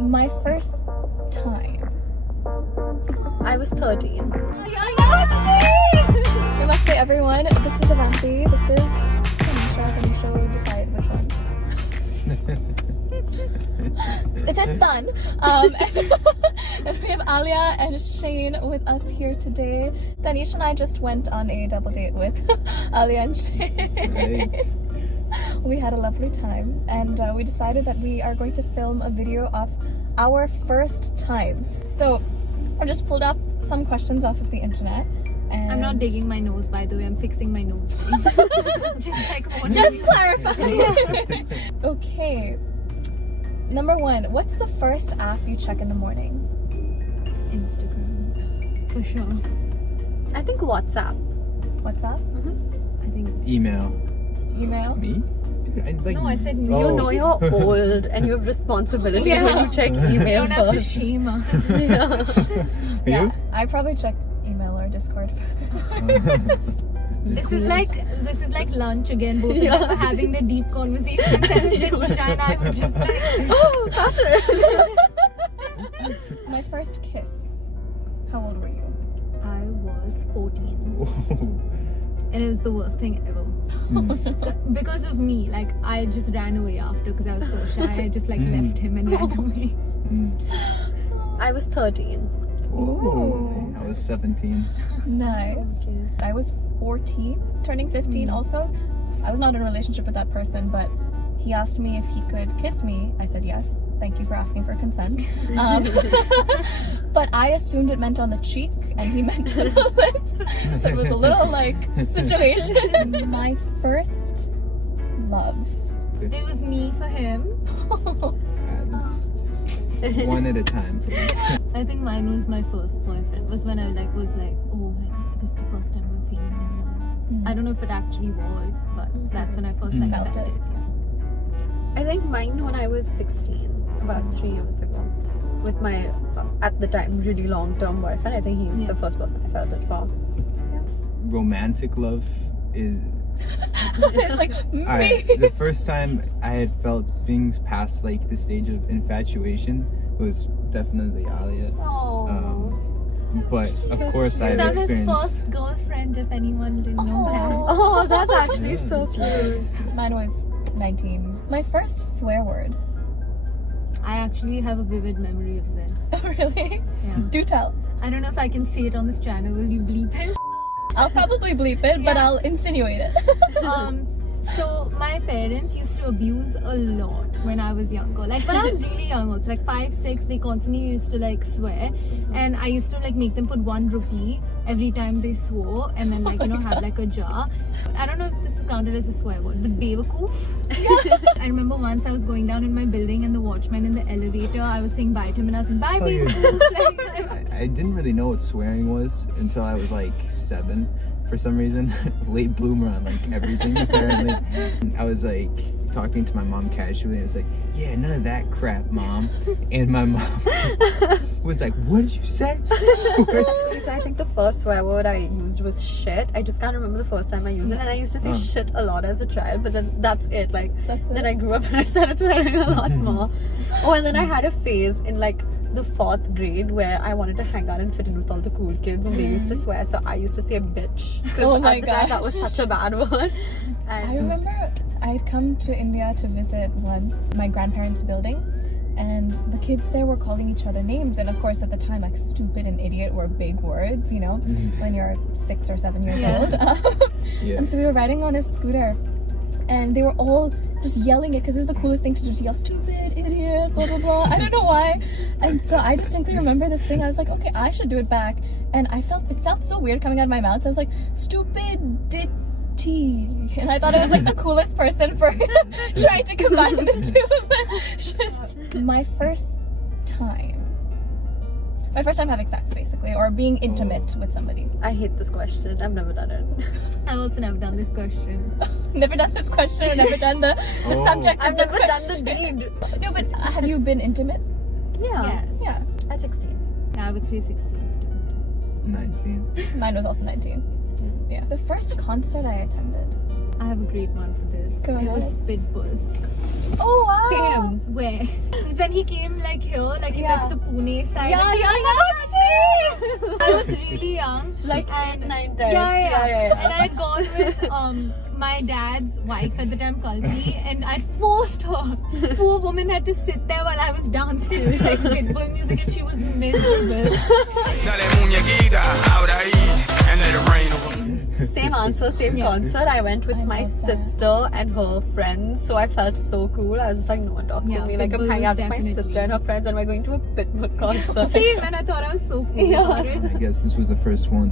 My first time. I was 13. Namaste everyone. This is Avanti. This is Tanisha. We'll decide which one. It says Tan. And we have Aaliyah and Shane with us here today. Tanisha and I just went on a double date with Aaliyah and Shane. Right. We had a lovely time, and we decided that we are going to film a video of our first times. So I just pulled up some questions off of the internet. And I'm not digging my nose, by the way. I'm fixing my nose. Just clarifying. Okay. Number one, what's the first app you check in the morning? Instagram, for sure. I think WhatsApp. WhatsApp? I think. Email. Email? Me? No, I said Oh. you know you're old and you have responsibilities when you check You email don't have to first. shame us. You? Yeah, I probably check email or Discord first. This is like lunch again. Both of them were having the deep conversations, and Tanisha and I were just like, Oh, passionate. My first kiss. How old were you? I was 14, and it was the worst thing ever. Because of me, like I just ran away after because I was so shy. I just like left him and ran away. I was 13. Oh, I was 17. Nice. Okay. I was 14, turning 15 also. I was not in a relationship with that person, but he asked me if he could kiss me. I said yes. Thank you for asking for consent. But I assumed it meant on the cheek and he meant on the lips. So it was a little like situation. My first love. It was me for him. Let's just one at a time, please. I think mine was my first boyfriend. Was when I was like, oh my god, this is the first time I'm feeling love. I don't know if it actually was, but that's when I first like Felt felt it. it. Yeah. I think mine when I was 16, about 3 years ago, with my at the time really long-term boyfriend. I think he's the first person I felt it for. Romantic love is. It's like me. Alright, the first time I had felt things past like the stage of infatuation was definitely Aaliyah. But of course I had I'm his experienced. first girlfriend, if anyone didn't know that. Oh, that's actually Yeah, so that's cute. right. Mine was 19. My first swear word. I actually have a vivid memory of this. Oh, really? Yeah. Do tell. I don't know if I can say it on this channel. Will you bleep it? I'll probably bleep it, but I'll insinuate it. So my parents used to abuse a lot when I was younger. Like when I was really young, also like 5, 6, they constantly used to like swear, and I used to like make them put 1 rupee every time they swore, and then like have like a jar. I don't know if this is counted as a swear word, but bewakoof. I remember once I was going down in my building, and the watchman in the elevator, I was saying bye to him, and I was saying bye, Oh, yeah. bewakoof. I didn't really know what swearing was until I was like 7 for some reason. Late bloomer on like everything apparently. I was like talking to my mom casually and I was like, yeah, none of that crap, mom. And my mom was like, what did you say? So I think the first swear word I used was shit. I just can't remember the first time I used it, and I used to say shit a lot as a child, but then that's it. Like then I grew up and I started swearing a lot more. Oh, and then I had a phase in like the 4th grade where I wanted to hang out and fit in with all the cool kids, and they used to swear, so I used to say bitch. Oh my at the time that was such a bad word. And I remember I'd come to India to visit once my grandparents' building, and the kids there were calling each other names, and of course at the time like stupid and idiot were big words, you know, when you're 6 or 7 years old. Yeah. And so we were riding on a scooter, and they were all just yelling it because it's the coolest thing to do, to yell stupid, idiot, blah blah blah. I don't know why. And so I distinctly remember this thing. I was like, okay, I should do it back, and it felt so weird coming out of my mouth. So I was like, stupidity, and I thought it was like the coolest person for trying to combine the two. But just my first time having sex, basically, or being intimate with somebody. I hate this question. I've never done it. I've also never done this question. Never done this question, or never done the subject of I've the never done the question. deed. No, but have you been intimate? Yeah. Yeah. At 16. Yeah, I would say 16. 19. Mine was also 19. Yeah. The first concert I attended. I have a great one for this. Go It was ahead. Pitbull. Oh wow. Same. Where? When he came like here, like he Yeah. went to the Pune side. Yeah, like, yeah, same. I was really young. Like and 8, 9 times. Yeah. And I had gone with my dad's wife at the time, Kalpi, and I'd forced her. Poor woman had to sit there while I was dancing like Pitbull music, and she was miserable. Same answer, same concert. I went with my love that. sister and her friends, so I felt so cool. I was just like, no one talk Yeah, to me. Like, I'm Pitbull hanging was out with my definitely- sister and her friends, and we're going to a Pitbull concert. Same, and I thought I was so cool about it. I guess this was the first one.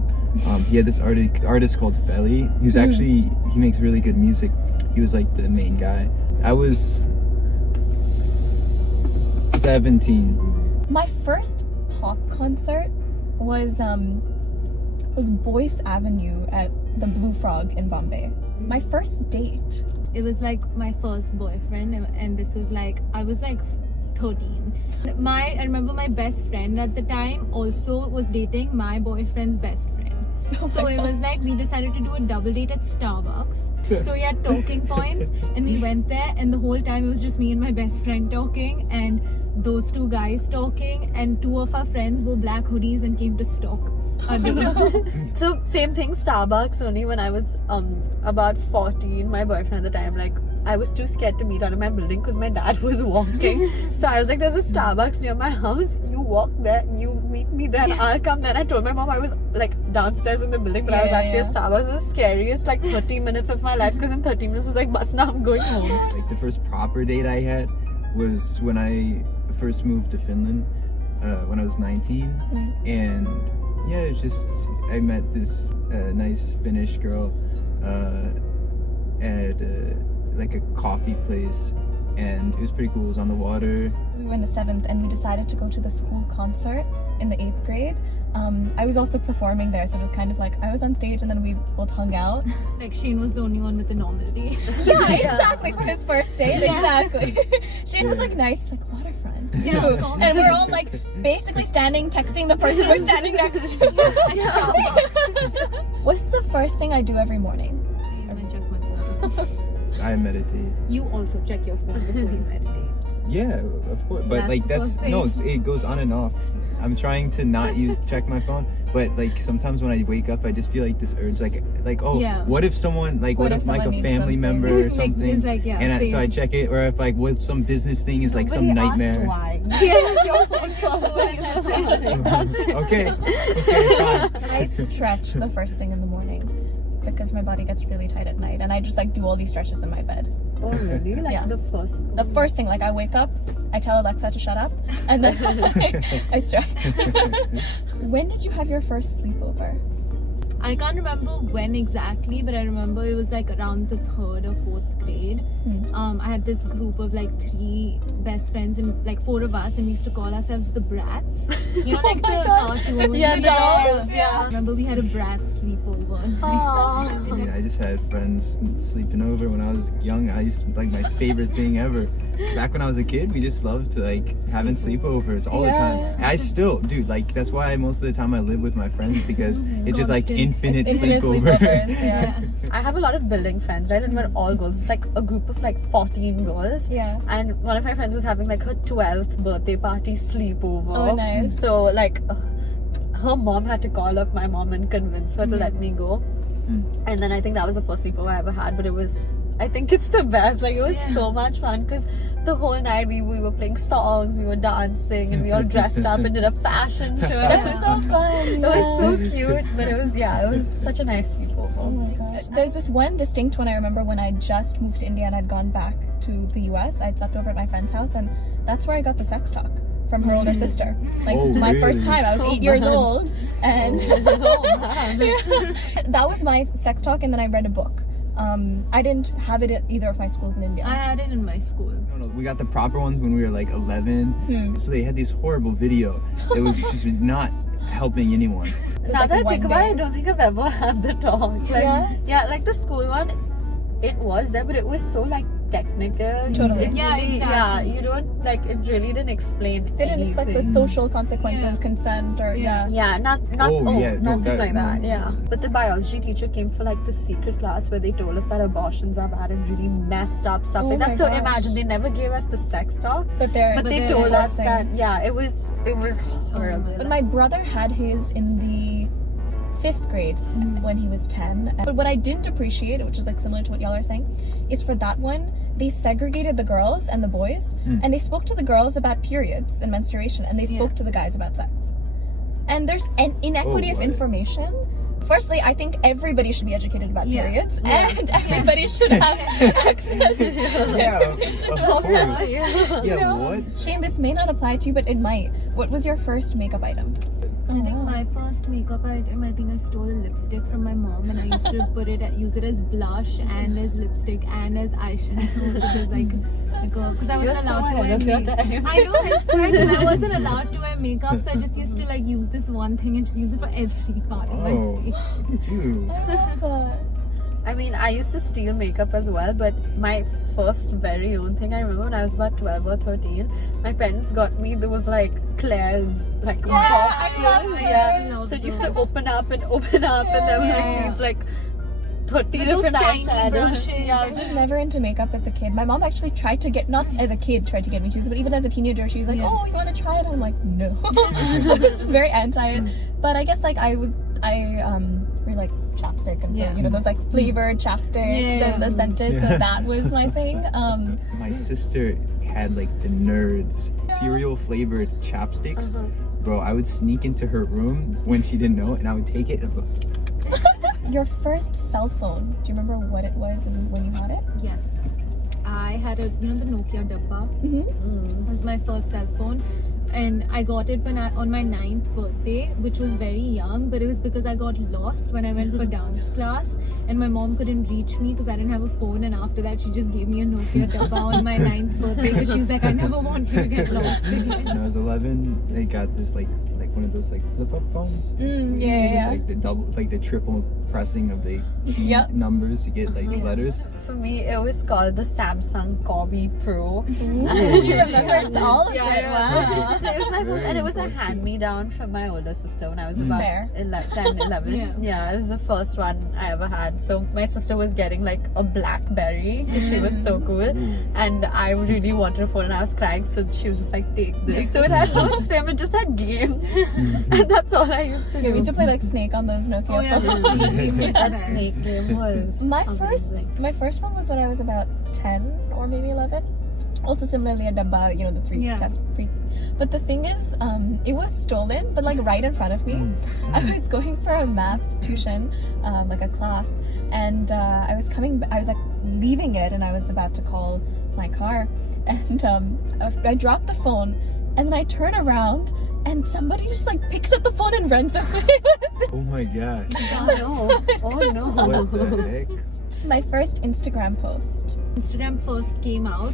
He had this artist called Felly. He was actually, he makes really good music. He was like the main guy. I was 17. My first pop concert was Boyce Avenue at the Blue Frog in Bombay. My first date. It was like my first boyfriend, and this was like, I was like 13. I remember my best friend at the time also was dating my boyfriend's best friend. Oh So my it God. was like we decided to do a double date at Starbucks. So we had talking points, and we went there, and the whole time it was just me and my best friend talking, and those two guys talking, and two of our friends wore black hoodies and came to stalk our date. So same thing, Starbucks. Only when I was about 14, my boyfriend at the time, like, I was too scared to meet out of my building because my dad was walking. So I was like, there's a Starbucks near my house. You walk there, you meet me there, and I'll come there. And I told my mom I was like downstairs in the building, but I was Yeah, actually yeah. at Starbucks. It was the scariest like 30 minutes of my life, because in 30 minutes was like, bus, now I'm going home. Like the first proper date I had was when I first moved to Finland when I was 19. And yeah, it's just, I met this nice Finnish girl at like a coffee place, and it was pretty cool. It was on the water. So we were in the 7th and we decided to go to the school concert in the 8th grade. I was also performing there, so it was kind of like I was on stage and then we both hung out. Like Shane was the only one with the normal day. Yeah, exactly, for his first date, Yeah. exactly. Shane was Yeah. like nice, he's like waterfront. Yeah, Ooh. And we're all like basically standing, texting the person we're standing next to. What's the first thing I do every morning? I check my phone. I meditate. You also check your phone before you meditate. Yeah, of course. So But that's like the that's first thing. no, it goes on and off. I'm trying to not check my phone, but like sometimes when I wake up, I just feel like this urge, like oh, Yeah. what if someone like What what if if like a someone needs family something? member or Like, something, it's like, yeah, and so I same. check it, or if like what if some business thing is like some Nobody nightmare. asked why. Yeah. Your phone first. Okay, fine. I stretch the first thing in the morning because my body gets really tight at night, and I just like do all these stretches in my bed. Oh, really? Like Yeah. the first. The first thing, like I wake up, I tell Alexa to shut up, and then I stretch. When did you have your first sleepover? I can't remember when exactly, but I remember it was like around the 3rd or 4th grade. I had this group of like 3 best friends, and like 4 of us, and we used to call ourselves the Brats. You know, like my the God. cartoon. Yeah, the dolls, I yeah. remember we had a brat sleepover. I mean, I just had friends sleeping over when I was young. I used to, like my favorite thing ever. Back when I was a kid, we just loved to like having sleepovers all the time. Yeah. And I still do. Like that's why most of the time I live with my friends, because it's just like Constant. infinite Infinite sleepover. sleepovers, yeah. I have a lot of building friends, right? And we're all girls. It's like a group of like 14 girls. Yeah. And one of my friends was having like her 12th birthday party sleepover. Oh, nice. So like her mom had to call up my mom and convince her to let me go. And then I think that was the first sleepover I ever had, but it was, I think it's the best. Like it was so much fun, because the whole night we were playing songs, we were dancing, and we all dressed up and did a fashion show. And That's so fun. it was so cute, but it was such a nice sleepover. Oh my gosh. There's this one distinct one I remember when I just moved to India and I'd gone back to the US. I'd slept over at my friend's house, and that's where I got the sex talk from her older sister. Like Oh, my really? first time, I was 8 years old, and that was my sex talk. And then I read a book. I didn't have it at either of my schools in India. I had it in my school. No, we got the proper ones when we were like 11. So they had this horrible video. It was just not helping anyone. Now like that I one think about it, I day. don't think I've ever had the talk. Like, Yeah? yeah, like the school one, it was there, but it was so like technical. Totally. It Yeah, really- exactly. Yeah, you don't like it. Really didn't explain. They didn't expect the anything. social consequences, Yeah. consent, or Yeah. Yeah, nothing like that. Yeah, but the biology teacher came for like the secret class where they told us that abortions are bad and really messed up stuff Oh like my that. So gosh. imagine they never gave us the sex talk, But but they they're told us forcing. that it was horrible. But my brother had his in the 5th grade when he was 10. But what I didn't appreciate, which is like similar to what y'all are saying, is for that one, they segregated the girls and the boys, and they spoke to the girls about periods and menstruation, and they spoke to the guys about sex. And there's an inequity of what? information. Firstly, I think everybody should be educated about Yeah. periods, Yeah. and everybody should have access to information of about course. sex. Yeah, You know, what? Shane, this may not apply to you, but it might. What was your first makeup item? I think my first makeup item, I think I stole a lipstick from my mom, and I used to use it as blush and as lipstick and as eyeshadow because because I wasn't allowed to wear makeup. I know, I swear, because I wasn't allowed to wear makeup, so I just used to like use this one thing and just use it for every part of my Oh, face. look at you. I mean, I used to steal makeup as well, but my first very own thing, I remember when I was about 12 or 13, my parents got me those like Claire's like boxes. I love So it used those. to open up and there were like these like 30 With those different tiny eyeshadows. brushes. I was never into makeup as a kid. My mom actually tried to get, not as a kid tried to get me to use it, but even as a teenager, she was like, oh, you want to try it? I'm like, no. I was just very anti it. But I guess like I really like chapstick, and so, you know, those like flavored chapsticks and the scented, so that was my thing. My sister had like the Nerds cereal flavored chapsticks. Bro, I would sneak into her room when she didn't know, and I would take it and go, Your first cell phone, do you remember what it was and when you had it? Yes. I had the Nokia Dabba. It was my first cell phone. And I got it on my 9th birthday, which was very young, but it was because I got lost when I went for dance class, and my mom couldn't reach me because I didn't have a phone. And after that, she just gave me a Nokia Dabba on my 9th birthday because she was like, I never want you to get lost again. when I was 11, they got this like one of those like flip up phones. Yeah. Like the triple pressing of the key numbers to get like letters. For me, it was called the Samsung Corby Pro. She remembers all of it. Wow. It was my first, Very and it was a impressive. hand-me-down from my older sister when I was about Fair. 10, 11. Yeah. It was the first one I ever had. So my sister was getting like a BlackBerry. She was so cool. And I really wanted a phone and I was crying. So she was just like, take this. So it had no SIM, it just had games. And that's all I used to Yeah, we do. used to play like Snake on those Nokia Oh yeah, phones. the Snake game. That Snake game was My amazing. first one was when I was about 10 or maybe 11. Also similarly a Dabba, you know, the 3 test pre. But the thing is, it was stolen, but like right in front of me. I was going for a math tuition, like a class, and I was like leaving it, and I was about to call my car, and I dropped the phone, and then I turn around, and somebody just like picks up the phone and runs away with it. Oh my gosh. Oh no. What the heck? My first Instagram post. Instagram first came out,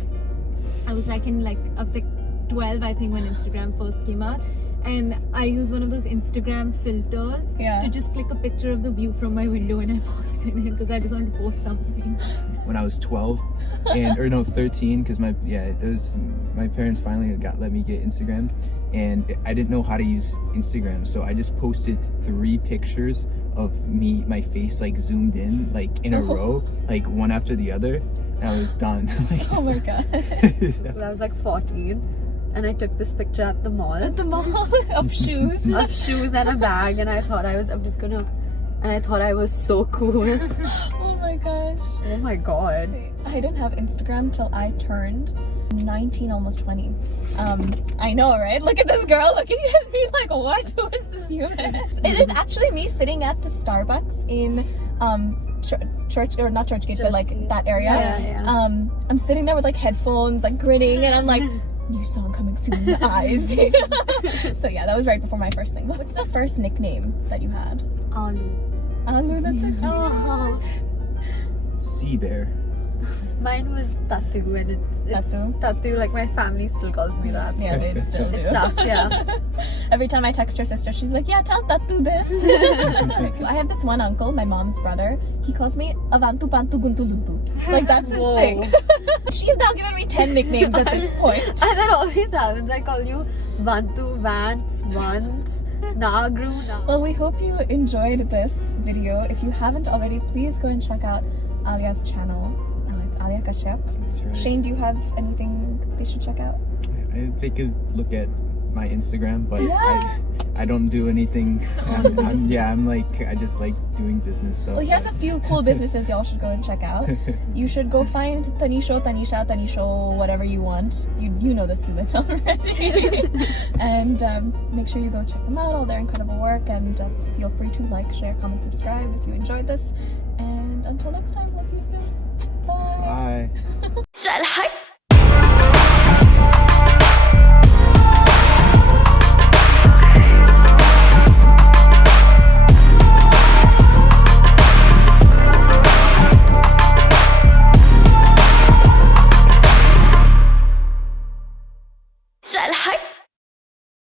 I was like 12, I think, when Instagram first came out, and I used one of those Instagram filters to just click a picture of the view from my window, and I posted it because I just wanted to post something. When I was 12 or 13, because my parents finally let me get Instagram, and I didn't know how to use Instagram, so I just posted 3 pictures of my face like zoomed in like in a row, like one after the other, and I was done. Oh my god. Well, I was like 14 and I took this picture at the mall. At the mall of shoes. Of shoes and a bag, and I thought I was so cool. Oh my gosh. Oh my god. I didn't have Instagram till I turned 19, almost 20. I know, right? Look at this girl looking at me like, what? Who is this human? It is actually me sitting at the Starbucks in Church, or not Churchgate, but like that area. Yeah. I'm sitting there with like headphones, like grinning, and I'm like, new song coming soon, the eyes. So yeah, that was right before my first single. What's the first nickname that you had? Alu. Alu, that's so cute. Sea Bear. Mine was Tatu, and it's Tatu? Tatu. Like my family still calls me that. Yeah, they still do. It's tough, yeah. Every time I text her sister, she's like, yeah, tell Tatu this. Like, I have this one uncle, my mom's brother. He calls me Avantu Pantu Guntu Luntu. Like, that's his Whoa. thing. She's now given me 10 nicknames at this point. And that always happens. I call you Vantu, Vance, Vance, Nagru. Well, we hope you enjoyed this video. If you haven't already, please go and check out Aaliyah's channel. It's Aaliyah Kashyap. That's right. Shane, do you have anything they should check out? I take a look at my Instagram, but Yeah. I don't do anything. I just like doing business stuff. Well, he has a few cool businesses y'all should go and check out. You should go find Tanisha, whatever you want. You know this human already. And make sure you go check them out, all their incredible work, and feel free to like, share, comment, subscribe if you enjoyed this. And until next time, we'll see you soon. Bye. Bye.